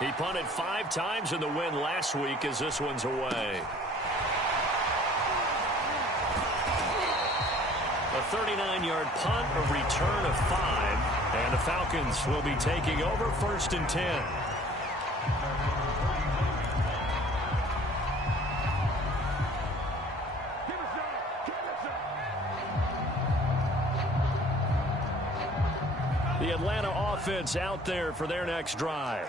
He punted 5 times in the win last week as this one's away. A 39-yard punt, a return of 5, and the Falcons will be taking over 1st and 10. The Atlanta offense out there for their next drive.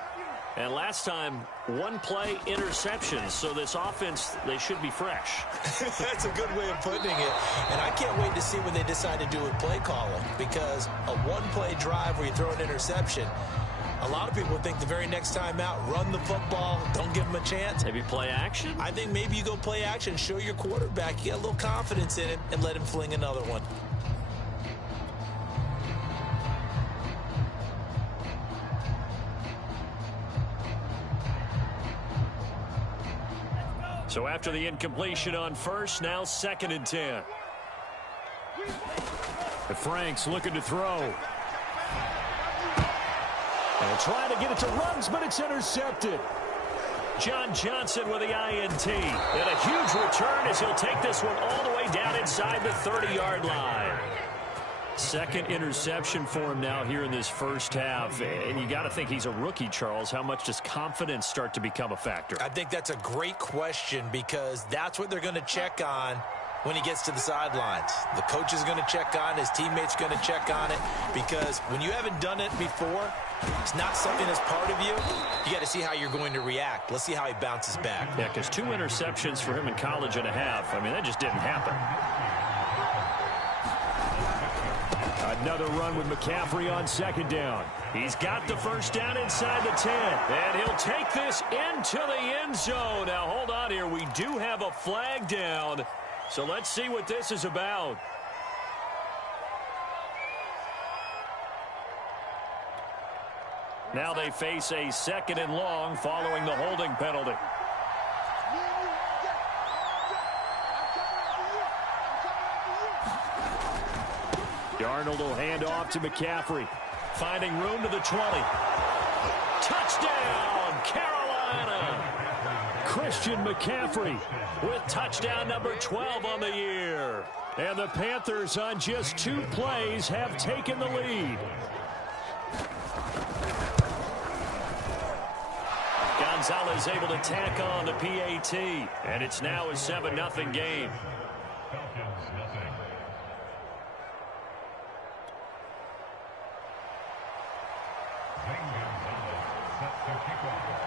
And last time, 1-play interception. So this offense, they should be fresh. That's a good way of putting it. And I can't wait to see what they decide to do with play calling. Because a 1-play drive where you throw an interception, a lot of people think the very next time out, run the football, don't give them a chance. Maybe play action? I think maybe you go play action, show your quarterback, you get a little confidence in him, and let him fling another one. So after the incompletion on first, now 2nd and 10. And Frank's looking to throw. And trying to get it to Ruggs, but it's intercepted. John Johnson with the INT. And a huge return as he'll take this one all the way down inside the 30-yard line. 2nd interception for him now here in this first half. And you got to think he's a rookie, Charles. How much does confidence start to become a factor? I think that's a great question because that's what they're going to check on when he gets to the sidelines. The coach is going to check on it. His teammates are going to check on it because when you haven't done it before, it's not something that's part of you. You got to see how you're going to react. Let's see how he bounces back. Yeah, because 2 interceptions for him in college and a half. I mean, that just didn't happen. Another run with McCaffrey on 2nd down. He's got the first down inside the 10. And he'll take this into the end zone. Now, hold on here. We do have a flag down. So let's see what this is about. Now they face a 2nd and long following the holding penalty. Darnold will hand off to McCaffrey. Finding room to the 20. Touchdown, Carolina! Christian McCaffrey with touchdown number 12 on the year. And the Panthers on just 2 plays have taken the lead. Gonzalez able to tack on the PAT. And it's now a 7-0 game.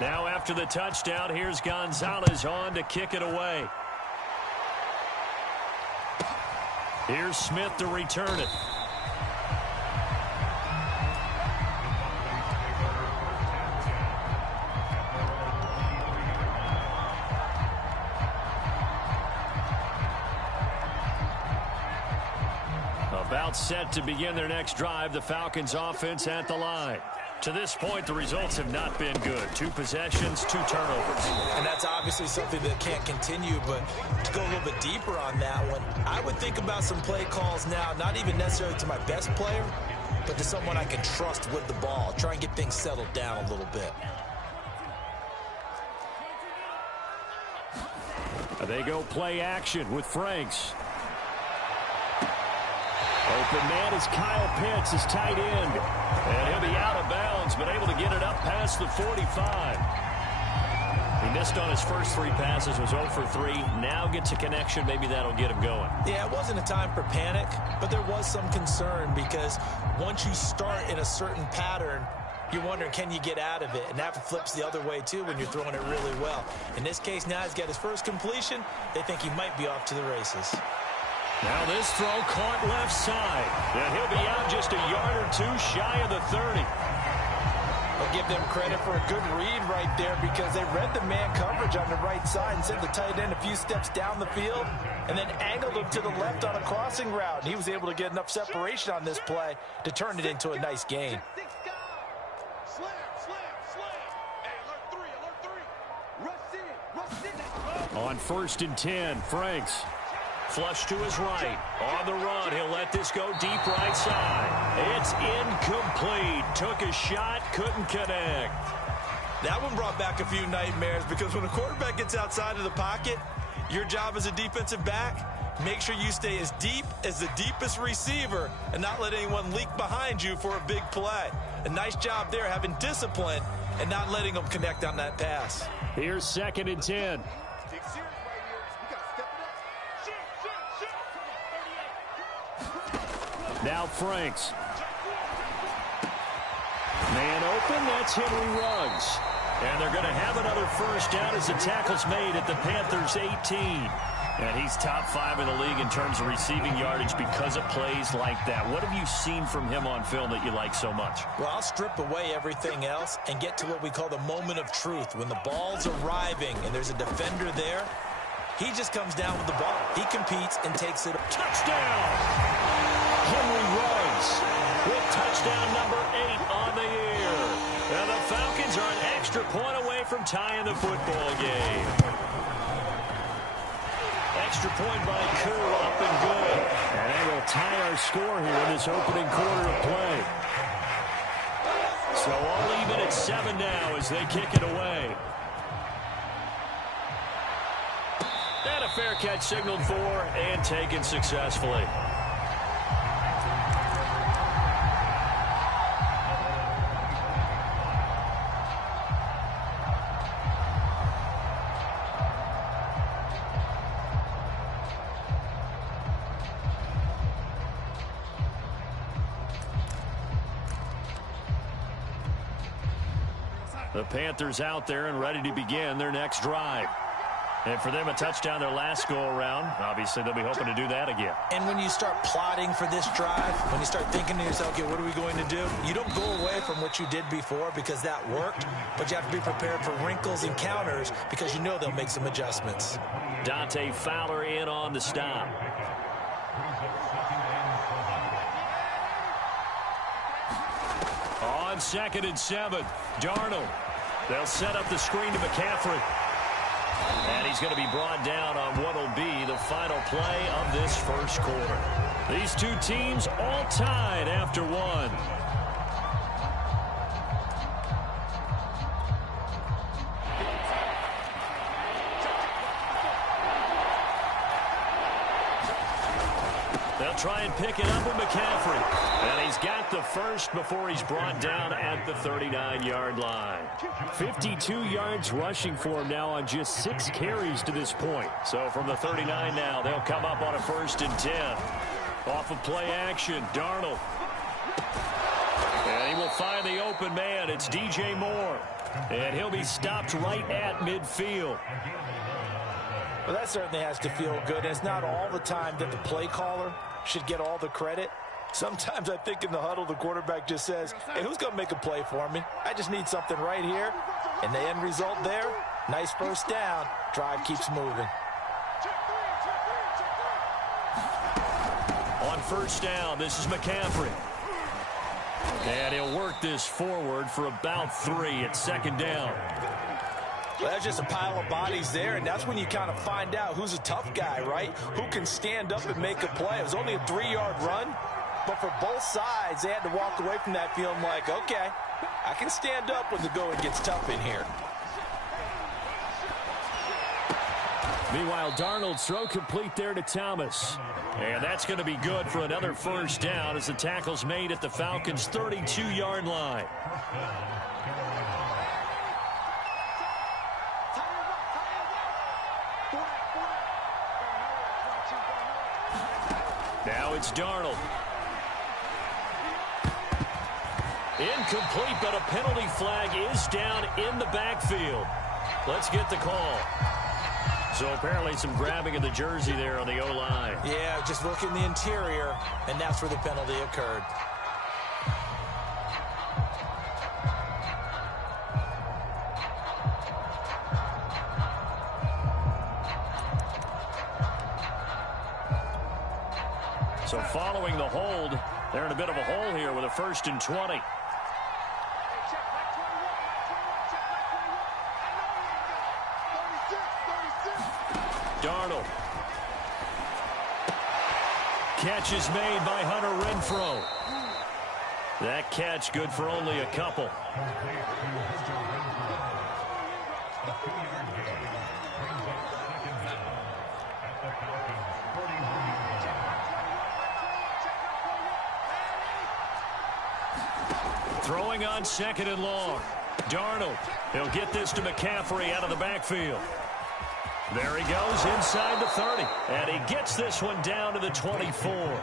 Now after the touchdown, here's Gonzalez on to kick it away. Here's Smith to return it. About set to begin their next drive, the Falcons offense at the line. To this point, the results have not been good. 2 possessions, 2 turnovers. And that's obviously something that can't continue, but to go a little bit deeper on that one, I would think about some play calls now, not even necessarily to my best player, but to someone I can trust with the ball. Try and get things settled down a little bit. They go play action with Franks. Open man is Kyle Pitts, his tight end. And he'll be out of bounds, but able to get it up past the 45. He missed on his first 3 passes, was 0 for 3. Now gets a connection. Maybe that'll get him going. Yeah, it wasn't a time for panic, but there was some concern because once you start in a certain pattern, you're wondering, can you get out of it? And that flips the other way, too, when you're throwing it really well. In this case, now he's got his first completion. They think he might be off to the races. Now this throw caught left side. And he'll be out just a yard or 2 shy of the 30. I'll give them credit for a good read right there because they read the man coverage on the right side and sent the tight end a few steps down the field and then angled him to the left on a crossing route. And he was able to get enough separation on this play to turn it into a nice gain. On 1st and 10, Franks Flush to his right. On the run, he'll let this go deep right side. It's incomplete. Took a shot, couldn't connect. That one brought back a few nightmares because when a quarterback gets outside of the pocket, your job as a defensive back, make sure you stay as deep as the deepest receiver and not let anyone leak behind you for a big play. A nice job there having discipline and not letting them connect on that pass. Here's 2nd and 10. Now Franks. Man open, that's Henry Ruggs. And they're going to have another first down as the tackle's made at the Panthers' 18. And he's top 5 in the league in terms of receiving yardage because of plays like that. What have you seen from him on film that you like so much? Well, I'll strip away everything else and get to what we call the moment of truth. When the ball's arriving and there's a defender there, he just comes down with the ball. He competes and takes it. Touchdown! Henry Ruggs with touchdown number 8 on the year. And the Falcons are an extra point away from tying the football game. Extra point by Koo, up and good. And they will tie our score here in this opening quarter of play. So all even at 7 now as they kick it away. And a fair catch signaled for and taken successfully. The Panthers out there and ready to begin their next drive. And for them, a touchdown their last go-around. Obviously, they'll be hoping to do that again. And when you start plotting for this drive, when you start thinking to yourself, okay, what are we going to do? You don't go away from what you did before because that worked, but you have to be prepared for wrinkles and counters because you know they'll make some adjustments. Dante Fowler in on the stop. On 2nd and 7, Darnold. They'll set up the screen to McCaffrey. And he's going to be brought down on what will be the final play of this first quarter. These two teams all tied after one. They'll try and pick it up with McCaffrey. And he's got the first before he's brought down at the 39-yard line. 52 yards rushing for him now on just 6 carries to this point. So from the 39 now, they'll come up on a 1st and 10. Off of play action, Darnold. And he will find the open man. It's DJ Moore. And he'll be stopped right at midfield. Well, that certainly has to feel good. And it's not all the time that the play caller should get all the credit. Sometimes I think in the huddle, the quarterback just says, hey, who's going to make a play for me? I just need something right here. And the end result there, nice first down. Drive keeps moving. On 1st down, this is McCaffrey. And he'll work this forward for about 3 at 2nd down. Well, that's just a pile of bodies there, and that's when you kind of find out who's a tough guy, right? Who can stand up and make a play. It was only a 3-yard run, but for both sides, they had to walk away from that feeling like, okay, I can stand up when the going gets tough in here. Meanwhile, Darnold's throw complete there to Thomas. And that's going to be good for another 1st down as the tackle's made at the Falcons' 32-yard line. Now it's Darnold. Incomplete, but a penalty flag is down in the backfield. Let's get the call. So apparently some grabbing of the jersey there on the O-line. Yeah, just look in the interior, and that's where the penalty occurred. So following the hold, they're in a bit of a hole here with a 1st and 20. Darnold. catch is made by Hunter Renfrow. That catch good for only a couple. Throwing on second and long. Darnold. He'll get this to McCaffrey out of the backfield. There he goes inside the 30. And he gets this one down to the 24.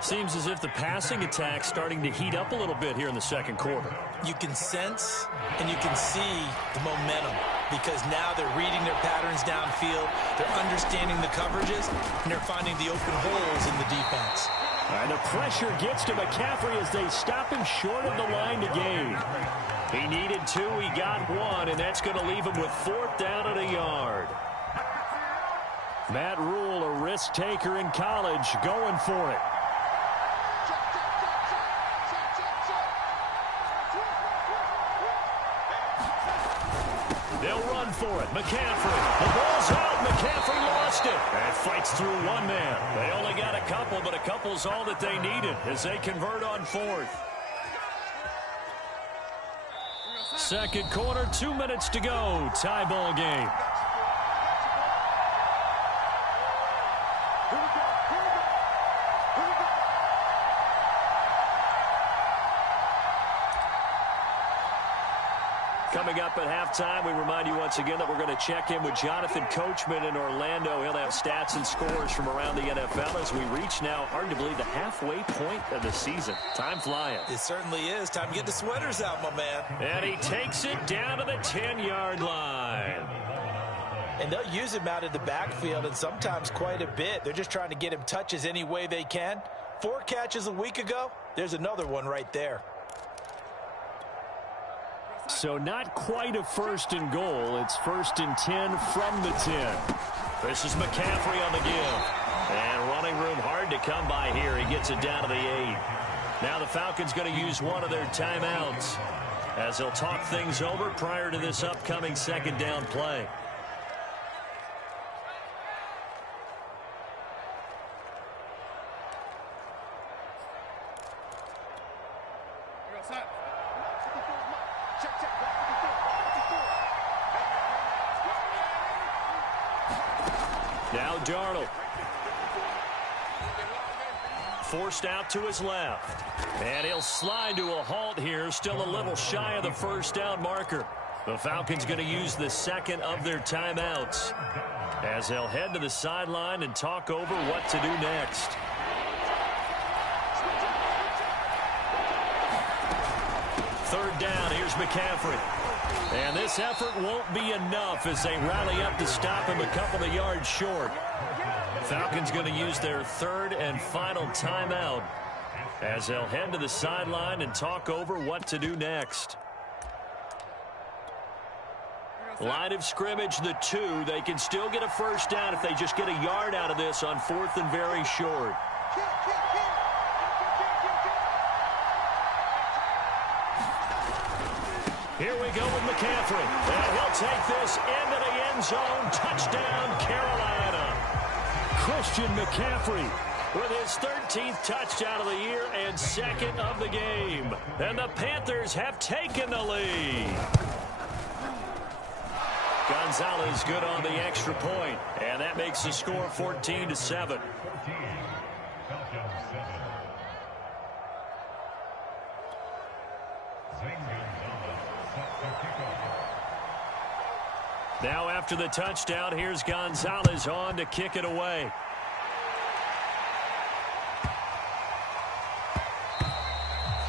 Seems as if the passing attack's starting to heat up a little bit here in the second quarter. You can sense and you can see the momentum because now they're reading their patterns downfield, they're understanding the coverages, and they're finding the open holes in the defense. And the pressure gets to McCaffrey as they stop him short of the line to gain. He needed 2, he got 1, and that's going to leave him with 4th down and a yard. Matt Rule, a risk taker in college, going for it. They'll run for it. McCaffrey. The ball's out. McCaffrey lost it. And fights through one man. They only got a couple, but a couple's all that they needed as they convert on 4th. Second quarter, 2 minutes to go. Tie ball game. Coming up at halftime, we remind you once again that we're going to check in with Jonathan Coachman in Orlando. He'll have stats and scores from around the NFL as we reach now, hard to believe, the halfway point of the season. Time flying. It certainly is. Time to get the sweaters out, my man. And he takes it down to the 10-yard line. And they'll use him out of the backfield, and sometimes quite a bit. They're just trying to get him touches any way they can. 4 catches a week ago. There's another one right there. So not quite a 1st and goal. It's 1st and 10 from the 10. This is McCaffrey on the give. And running room hard to come by here. He gets it down to the 8. Now the Falcons going to use one of their timeouts as they'll talk things over prior to this upcoming 2nd down play. Now Darnold. Forced out to his left. And he'll slide to a halt here. Still a little shy of the 1st down marker. The Falcons going to use the 2nd of their timeouts as they'll head to the sideline and talk over what to do next. Third down. Here's McCaffrey. And this effort won't be enough as they rally up to stop him a couple of yards short. Falcons going to use their 3rd and final timeout as they'll head to the sideline and talk over what to do next. Line of scrimmage, the 2. They can still get a 1st down if they just get a yard out of this on 4th and very short. Here we go with McCaffrey. And he'll take this into the end zone. Touchdown, Carolina. Christian McCaffrey with his 13th touchdown of the year and 2nd of the game. And the Panthers have taken the lead. Gonzalez good on the extra point. And that makes the score 14-7. Now after the touchdown, here's Gonzalez on to kick it away.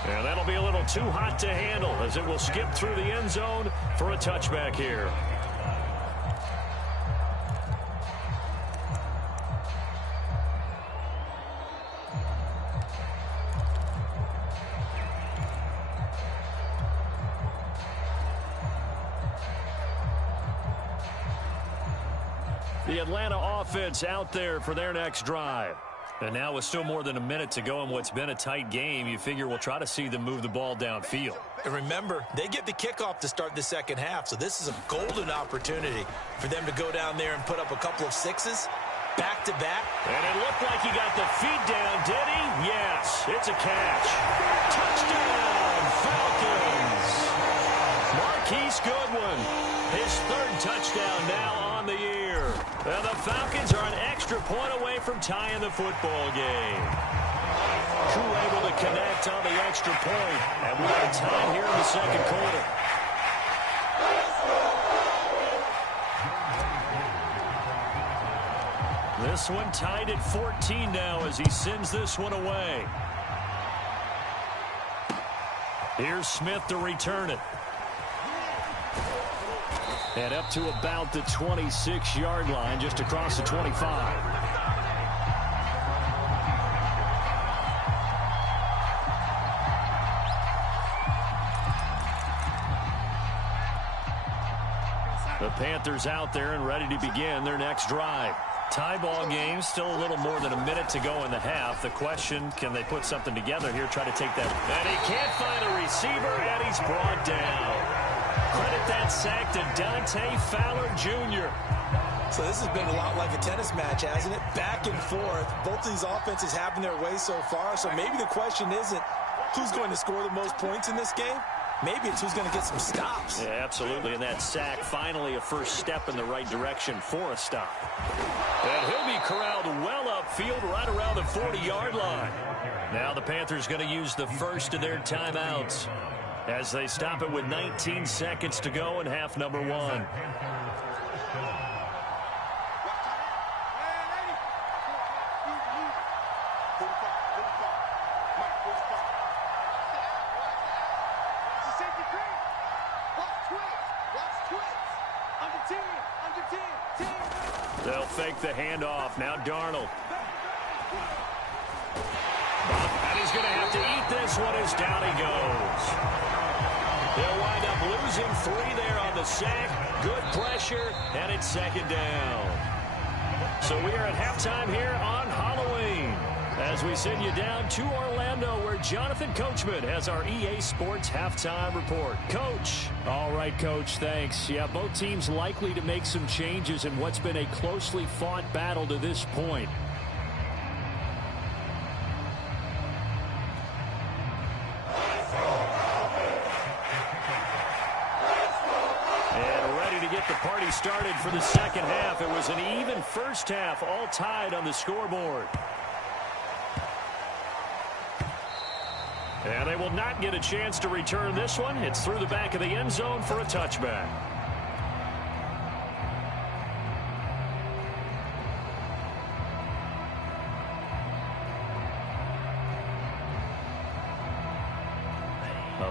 And that'll be a little too hot to handle as it will skip through the end zone for a touchback here. The Atlanta offense out there for their next drive. And now with still more than a minute to go in what's been a tight game, you figure we'll try to see them move the ball downfield. And remember, they get the kickoff to start the 2nd half, so this is a golden opportunity for them to go down there and put up a couple of 6s back-to-back. And it looked like he got the feet down, did he? Yes, it's a catch. Touchdown, Falcons. Marquise Goodwin, his third touchdown now on the year. And the Falcons are an extra point away from tying the football game. Who able to connect on the extra point, and we are tied here in the second quarter. This one tied at 14 now as he sends this one away. Here's Smith to return it. And up to about the 26-yard line, just across the 25. The Panthers out there and ready to begin their next drive. Tie ball game, still a little more than a minute to go in the half. The question, can they put something together here, try to take that. And he can't find a receiver, and he's brought down. Credit that sack to Dante Fowler Jr. So this has been a lot like a tennis match, hasn't it? Back and forth. Both of these offenses having their way so far. So maybe the question isn't who's going to score the most points in this game. Maybe it's who's going to get some stops. Yeah, absolutely. And that sack, finally a first step in the right direction for a stop. And he'll be corralled well upfield right around the 40-yard line. Now the Panthers going to use the first of their timeouts as they stop it with 19 seconds to go in half number one. They'll fake the handoff. Now Darnold. And he's going to have to eat this one as down he goes. They'll wind up losing 3 there on the sack. Good pressure, and it's second down. So we are at halftime here on Halloween as we send you down to Orlando, where Jonathan Coachman has our EA Sports halftime report. Coach. All right, Coach, thanks. Yeah, both teams likely to make some changes in what's been a closely fought battle to this point. And ready to get the party started for the second half. It was an even first half, all tied on the scoreboard. And they will not get a chance to return this one. It's through the back of the end zone for a touchback.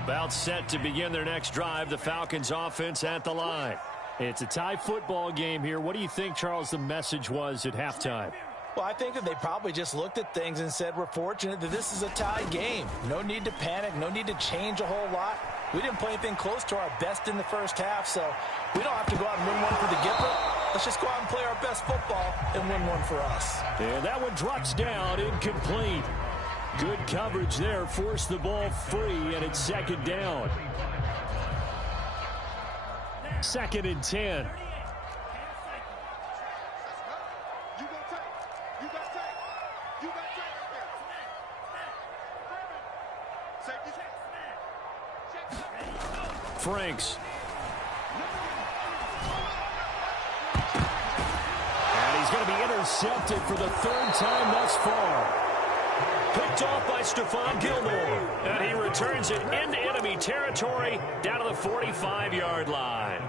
About set to begin their next drive, the Falcons offense at the line. It's a tie football game here. What do you think, Charles, the message was at halftime? Well, I think that they probably just looked at things and said, we're fortunate that this is a tie game. No need to panic. No need to change a whole lot. We didn't play anything close to our best in the first half, so we don't have to go out and win one for the Gipper. Let's just go out and play our best football and win one for us. And that one drops down, incomplete. Good coverage there, forced the ball free, and it's second down. Second and 10. Franks. And he's going to be intercepted for the third time thus far. Picked off by Stephon Gilmore. And he returns it into enemy territory down to the 45-yard line.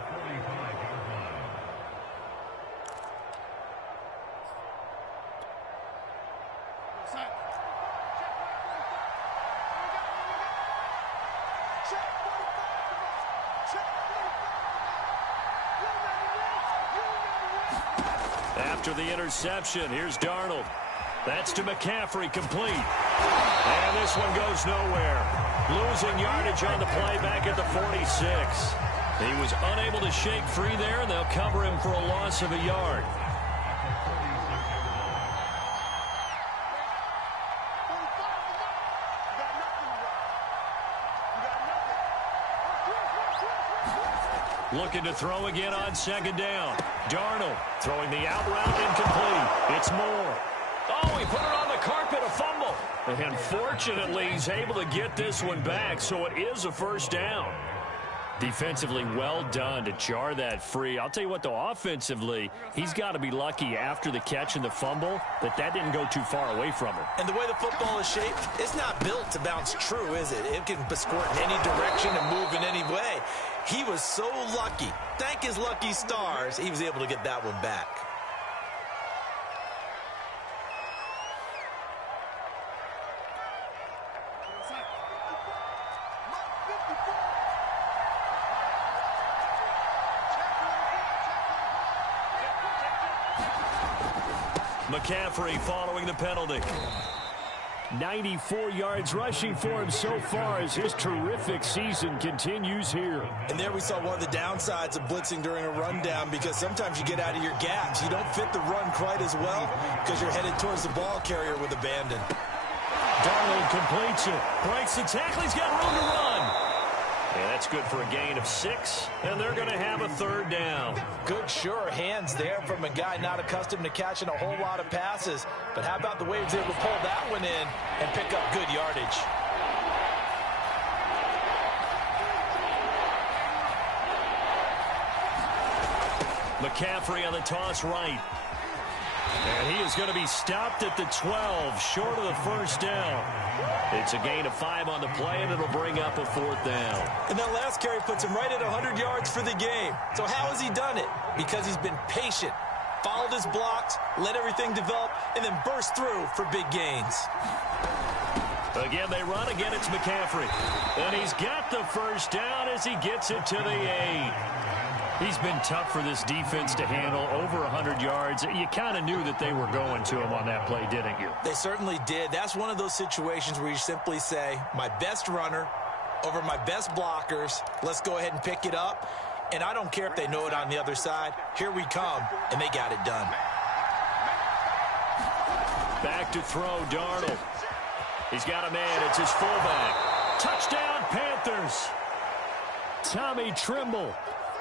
After the interception, here's Darnold. That's to McCaffrey, complete. And this one goes nowhere. Losing yardage on the play back at the 46. He was unable to shake free there, and they'll cover him for a loss of a yard. Looking to throw again on second down. Darnold throwing the out route incomplete. It's Moore. Oh, he put it on the carpet, a fumble. And fortunately, he's able to get this one back, so it is a first down. Defensively, well done to jar that free. I'll tell you what, though, offensively, he's got to be lucky after the catch and the fumble that didn't go too far away from him. And the way the football is shaped, it's not built to bounce true, is it? It can squirt in any direction and move in any way. He was so lucky. Thank his lucky stars, he was able to get that one back. McCaffrey following the penalty. 94 yards rushing for him so far as his terrific season continues here. And there we saw one of the downsides of blitzing during a rundown, because sometimes you get out of your gaps. You don't fit the run quite as well because you're headed towards the ball carrier with abandon. Darnold completes it. Breaks the tackle. He's got room to run. And that's good for a gain of 6, and they're going to have a third down. Good, sure hands there from a guy not accustomed to catching a whole lot of passes. But how about the way he was able to pull that one in and pick up good yardage? McCaffrey on the toss right. And he is going to be stopped at the 12, short of the first down. It's a gain of 5 on the play, and it'll bring up a fourth down. And that last carry puts him right at 100 yards for the game. So how has he done it? Because he's been patient, followed his blocks, let everything develop, and then burst through for big gains. Again, they run. Again, it's McCaffrey. And he's got the first down as he gets it to the 8. He's been tough for this defense to handle, over 100 yards. You kind of knew that they were going to him on that play, didn't you? They certainly did. That's one of those situations where you simply say, my best runner over my best blockers. Let's go ahead and pick it up. And I don't care if they know it on the other side. Here we come, and they got it done. Back to throw, Darnold. He's got a man. It's his fullback. Touchdown, Panthers. Tommy Trimble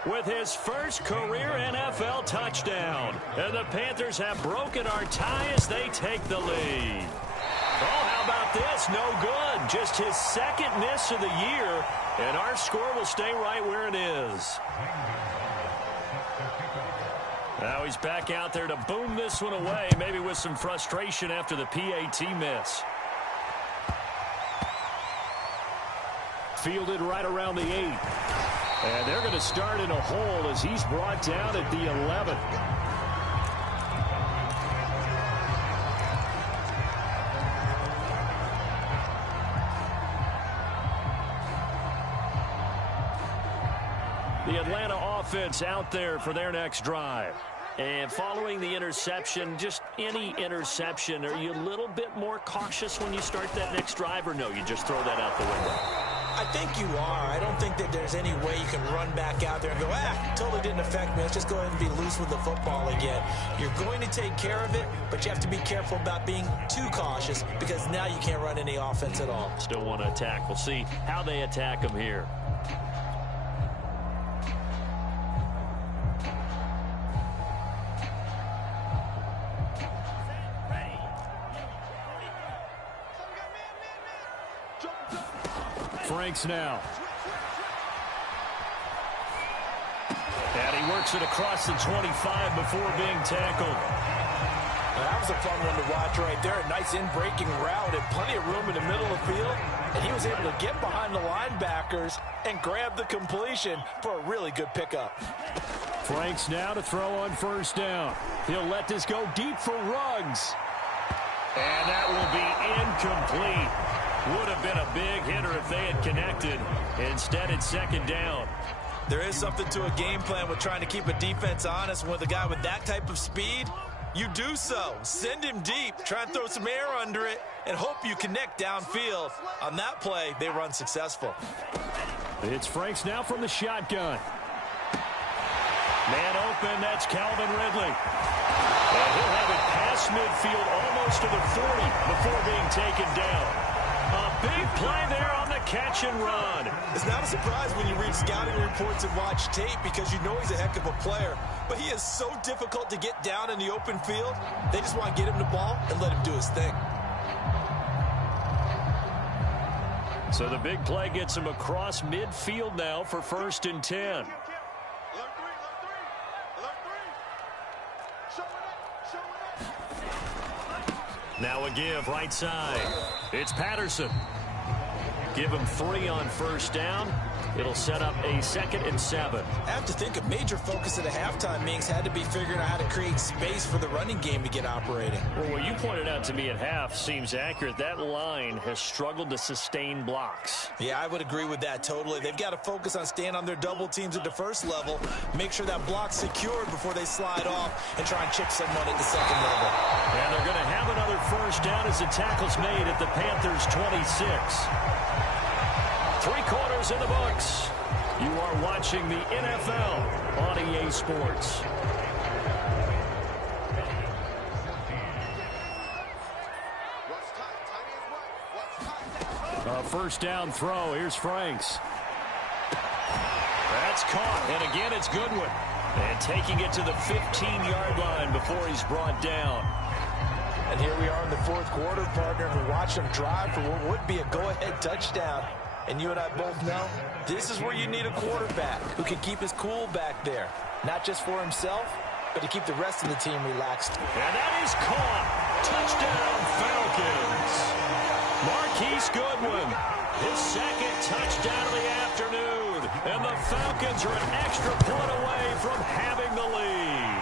with his first career NFL touchdown. And the Panthers have broken our tie as they take the lead. Oh, how about this? No good. Just his second miss of the year, and our score will stay right where it is. Now he's back out there to boom this one away, maybe with some frustration after the PAT miss. Fielded right around the 8. And they're going to start in a hole as he's brought down at the 11. The Atlanta offense out there for their next drive. And following the interception, just any interception, are you a little bit more cautious when you start that next drive, or no, you just throw that out the window? I think you are. I don't think that there's any way you can run back out there and go, totally didn't affect me. Let's just go ahead and be loose with the football again. You're going to take care of it, but you have to be careful about being too cautious, because now you can't run any offense at all. Still want to attack. We'll see how they attack him here. Franks now. And he works it across the 25 before being tackled. That was a fun one to watch right there. A nice in-breaking route and plenty of room in the middle of the field. And he was able to get behind the linebackers and grab the completion for a really good pickup. Franks now to throw on first down. He'll let this go deep for Ruggs. And that will be incomplete. Would have been a big hitter if they had connected. Instead, it's second down. There is something to a game plan with trying to keep a defense honest. With a guy with that type of speed, you do so. Send him deep, try and throw some air under it, and hope you connect downfield. On that play, they run successful. It's Franks now from the shotgun. Man open, that's Calvin Ridley. And he'll have it past midfield almost to the 40 before being taken down. A big play there on the catch and run. It's not a surprise when you read scouting reports and watch tape because you know he's a heck of a player. But he is so difficult to get down in the open field. They just want to get him the ball and let him do his thing. So the big play gets him across midfield now for 1st and 10. Now a give right side. It's Patterson. Give him 3 on 1st down. It'll set up a 2nd and 7. I have to think a major focus at the halftime meetings had to be figuring out how to create space for the running game to get operating. Well, what you pointed out to me at half seems accurate. That line has struggled to sustain blocks. Yeah, I would agree with that totally. They've got to focus on staying on their double teams at the first level, make sure that block's secured before they slide off and try and chip someone at the second level. And they're going to have another 1st down as the tackle's made at the Panthers' 26. 3 quarters in the books. You are watching the NFL on EA Sports. A 1st down throw. Here's Franks. That's caught. And again, it's Goodwin. And taking it to the 15-yard line before he's brought down. And here we are in the 4th quarter, partner, and we watch them drive for what would be a go-ahead touchdown. And you and I both know this is where you need a quarterback who can keep his cool back there. Not just for himself, but to keep the rest of the team relaxed. And that is caught. Touchdown, Falcons. Marquise Goodwin, his 2nd touchdown of the afternoon. And the Falcons are an extra point away from having the lead.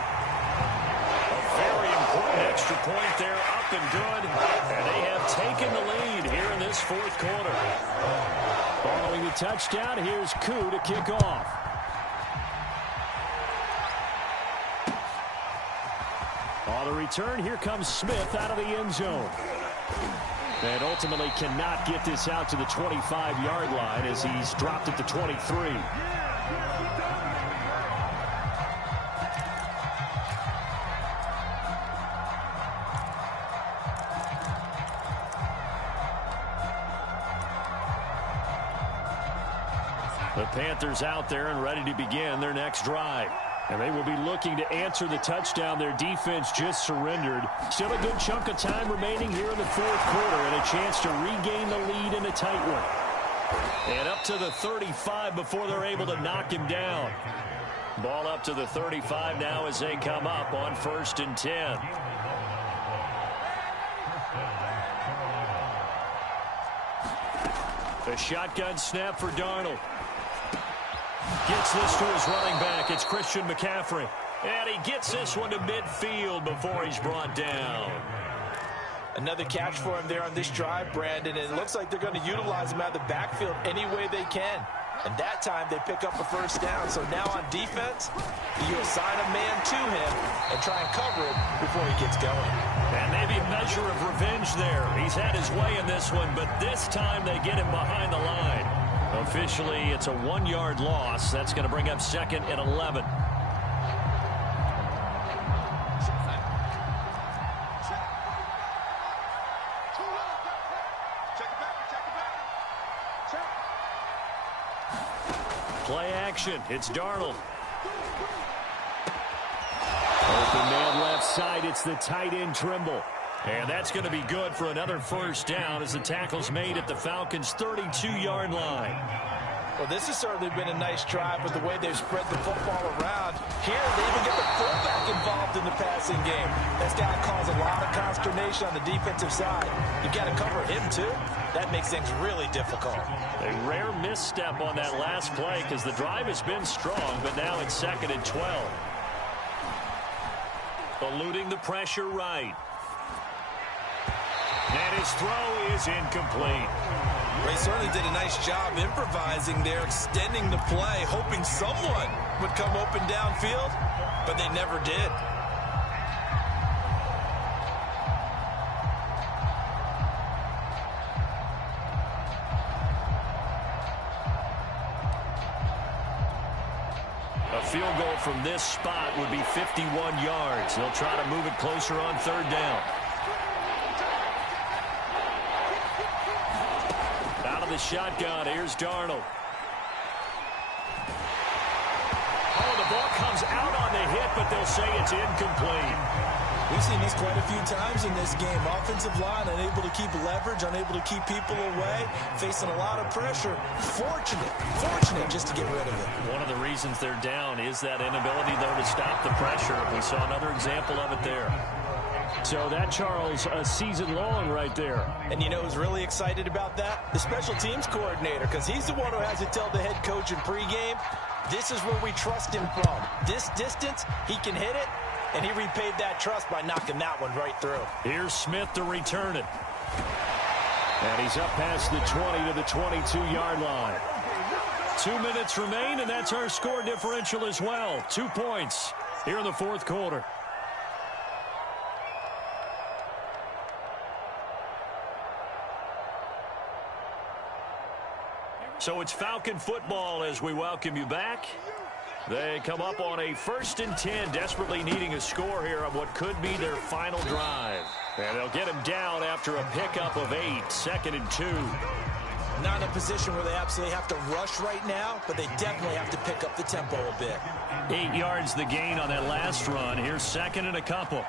A very important extra point there, up and good. And they have taken the lead here in this 4th quarter. Following the touchdown, here's Koo to kick off. On the return, here comes Smith out of the end zone. And ultimately cannot get this out to the 25-yard line as he's dropped at the 23. The Panthers out there and ready to begin their next drive. And they will be looking to answer the touchdown their defense just surrendered. Still a good chunk of time remaining here in the 4th quarter and a chance to regain the lead in a tight one. And up to the 35 before they're able to knock him down. Ball up to the 35 now as they come up on 1st and 10. A shotgun snap for Darnold. Gets this to his running back. It's Christian McCaffrey. And he gets this one to midfield before he's brought down. Another catch for him there on this drive, Brandon. And it looks like they're going to utilize him out of the backfield any way they can. And that time they pick up a 1st down. So now on defense, you assign a man to him and try and cover it before he gets going. And maybe a measure of revenge there. He's had his way in this one, but this time they get him behind the line. Officially, it's a 1-yard loss. That's going to bring up 2nd and 11. Play action. It's Darnold. Open man left side. It's the tight end Trimble. And that's going to be good for another 1st down as the tackle's made at the Falcons' 32-yard line. Well, this has certainly been a nice drive with the way they've spread the football around. Here, they even get the fullback involved in the passing game. That's got to cause a lot of consternation on the defensive side. You've got to cover him, too. That makes things really difficult. A rare misstep on that last play because the drive has been strong, but now it's 2nd and 12. Eluding the pressure right. And his throw is incomplete. They certainly did a nice job improvising there, extending the play, hoping someone would come open downfield, but they never did. A field goal from this spot would be 51 yards. They'll try to move it closer on 3rd down. Out of the shotgun. Here's Darnold. Oh, the ball comes out on the hit, but they'll say it's incomplete. We've seen this quite a few times in this game. Offensive line unable to keep leverage, unable to keep people away, facing a lot of pressure. Fortunate just to get rid of it. One of the reasons they're down is that inability, though, to stop the pressure. We saw another example of it there. So that, Charles, a season long right there. And you know who's really excited about that? The special teams coordinator, because he's the one who has to tell the head coach in pregame, this is where we trust him from. This distance, he can hit it. And he repaid that trust by knocking that one right through. Here's Smith to return it. And he's up past the 20 to the 22-yard line. 2 minutes remain, and that's our score differential as well. 2 points here in the fourth quarter. So it's Falcon football as we welcome you back. They come up on a 1st and 10, desperately needing a score here on what could be their final drive. And they'll get him down after a pickup of 8, 2nd and 2. Not in a position where they absolutely have to rush right now, but they definitely have to pick up the tempo a bit. 8 yards the gain on that last run. Here's 2nd and a couple.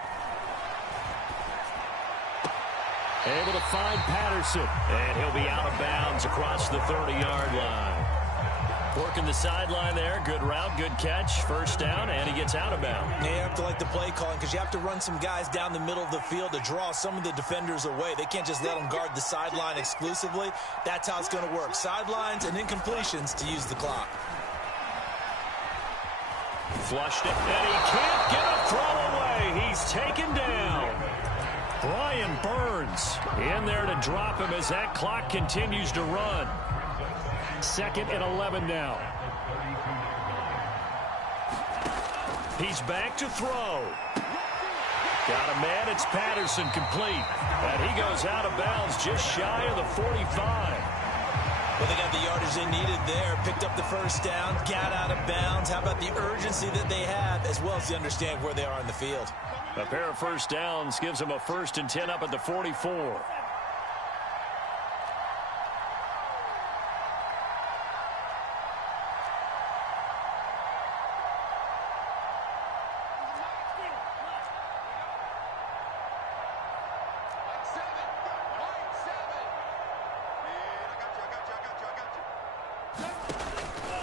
Able to find Patterson, and he'll be out of bounds across the 30-yard line. Working the sideline there. Good route, good catch. First down, and he gets out of bounds. Yeah, you have to like the play calling because you have to run some guys down the middle of the field to draw some of the defenders away. They can't just let them guard the sideline exclusively. That's how it's going to work. Sidelines and incompletions to use the clock. Flushed it, and he can't get a throw away. He's taken down. Brian Burns in there to drop him as that clock continues to run. 2nd and 11 now. He's back to throw. Got a man. It's Patterson complete. And he goes out of bounds just shy of the 45. Well, they got the yardage they needed there. Picked up the first down. Got out of bounds. How about the urgency that they have as well as they understand where they are in the field? A pair of first downs gives them a 1st and 10 up at the 44.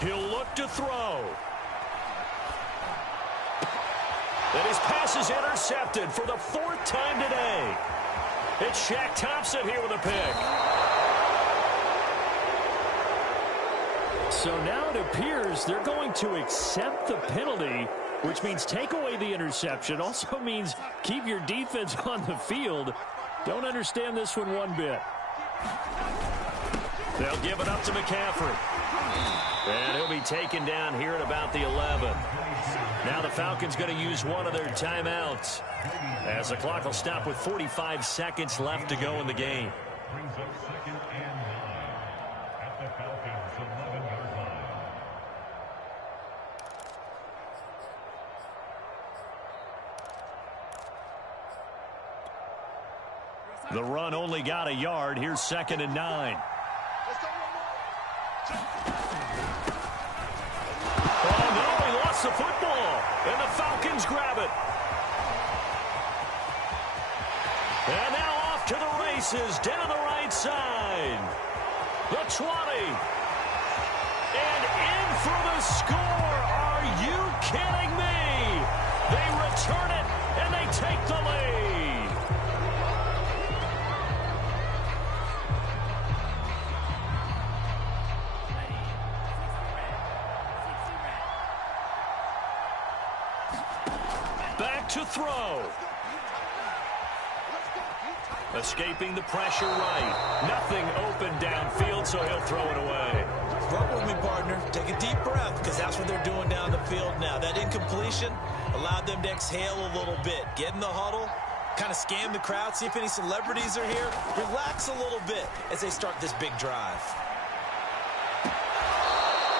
He'll look to throw. And his pass is intercepted for the 4th time today. It's Shaq Thompson here with a pick. So now it appears they're going to accept the penalty, which means take away the interception. Also means keep your defense on the field. Don't understand this one bit. They'll give it up to McCaffrey. And he'll be taken down here at about the 11. Now the Falcons going to use one of their timeouts as the clock will stop with 45 seconds left to go in the game. The run only got a yard. Here's 2nd and 9. Oh, no, he lost the football. And the Falcons grab it. And now off to the races down the right side. The 20. And in for the score. Are you kidding me? They return it, and they take the lead. Back to throw. Escaping the pressure right. Nothing open downfield, so he'll throw it away. Work with me, partner. Take a deep breath, because that's what they're doing down the field now. That incompletion allowed them to exhale a little bit. Get in the huddle, kind of scan the crowd, see if any celebrities are here. Relax a little bit as they start this big drive.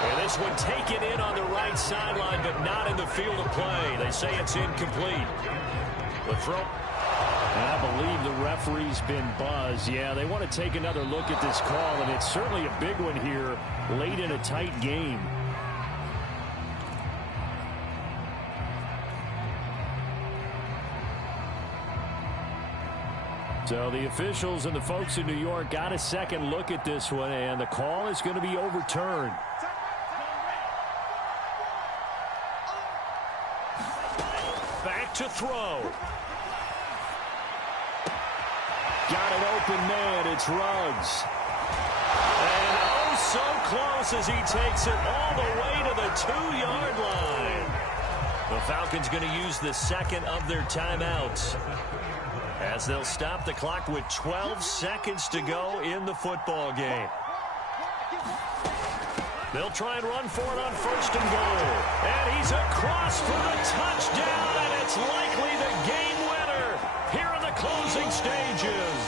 And this one taken in on the right sideline, but not in the field of play. They say it's incomplete. The throw. And I believe the referee's been buzzed. Yeah, they want to take another look at this call, and it's certainly a big one here late in a tight game. So the officials and the folks in New York got a second look at this one, and the call is going to be overturned. Back to throw. Got an open man. It's Ruggs. And oh, so close as he takes it all the way to the 2-yard line. The Falcons going to use the second of their timeouts, as they'll stop the clock with 12 seconds to go in the football game. They'll try and run for it on 1st and goal. And he's across for the touchdown, and it's likely the game winner here in the closing stages.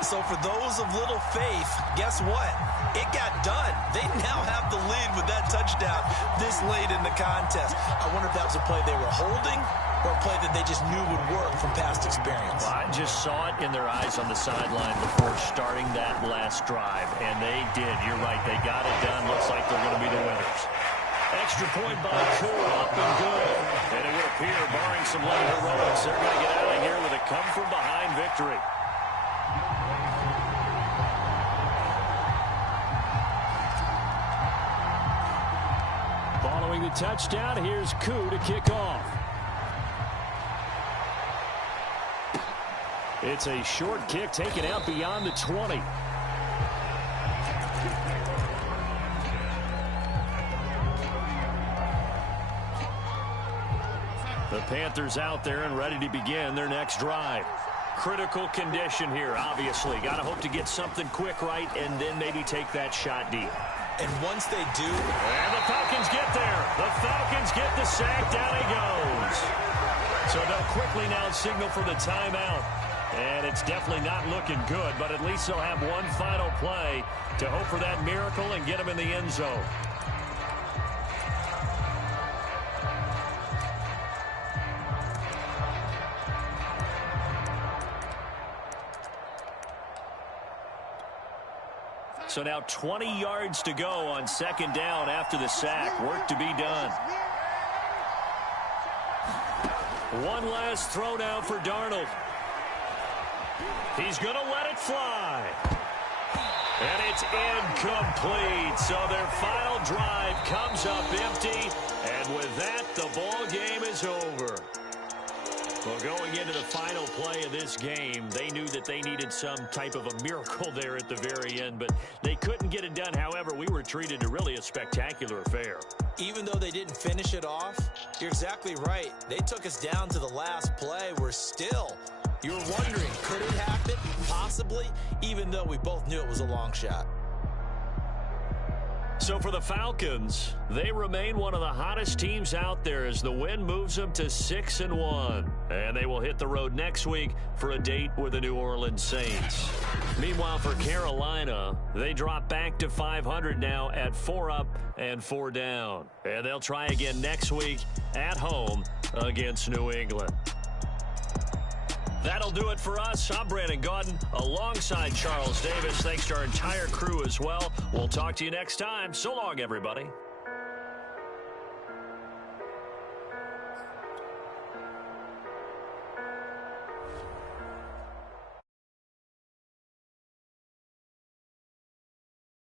So for those of little faith, guess what? It got done. They now have the lead with that touchdown this late in the contest. I wonder if that was a play they were holding or a play that they just knew would work from past experience. Well, I just saw it in their eyes on the sideline before starting that last drive, and they did. You're right. They got it done. Looks like they're going to be the winners. Extra point by Koo, up and good. And it would appear, barring some late heroics, they're going to get out of here with a come-from-behind victory. Following the touchdown, here's Koo to kick off. It's a short kick taken out beyond the 20. The Panthers out there and ready to begin their next drive. Critical condition here, obviously. Got to hope to get something quick right and then maybe take that shot deep. And once they do... And the Falcons get there. The Falcons get the sack. Down he goes. So they'll quickly now signal for the timeout. And it's definitely not looking good, but at least they'll have one final play to hope for that miracle and get them in the end zone. So now 20 yards to go on 2nd down after the sack. Work to be done. One last throw now for Darnold. He's going to let it fly. And it's incomplete. So their final drive comes up empty. And with that, the ball game is over. Well, going into the final play of this game, they knew that they needed some type of a miracle there at the very end, but they couldn't get it done. However, we were treated to really a spectacular affair. Even though they didn't finish it off, you're exactly right. They took us down to the last play. We're still, you were wondering, could it happen? Possibly, even though we both knew it was a long shot. So for the Falcons, they remain one of the hottest teams out there as the win moves them to 6-1. And they will hit the road next week for a date with the New Orleans Saints. Meanwhile, for Carolina, they drop back to 500 now at 4 up and 4 down. And they'll try again next week at home against New England. That'll do it for us. I'm Brandon Gaudin alongside Charles Davis. Thanks to our entire crew as well. We'll talk to you next time. So long, everybody.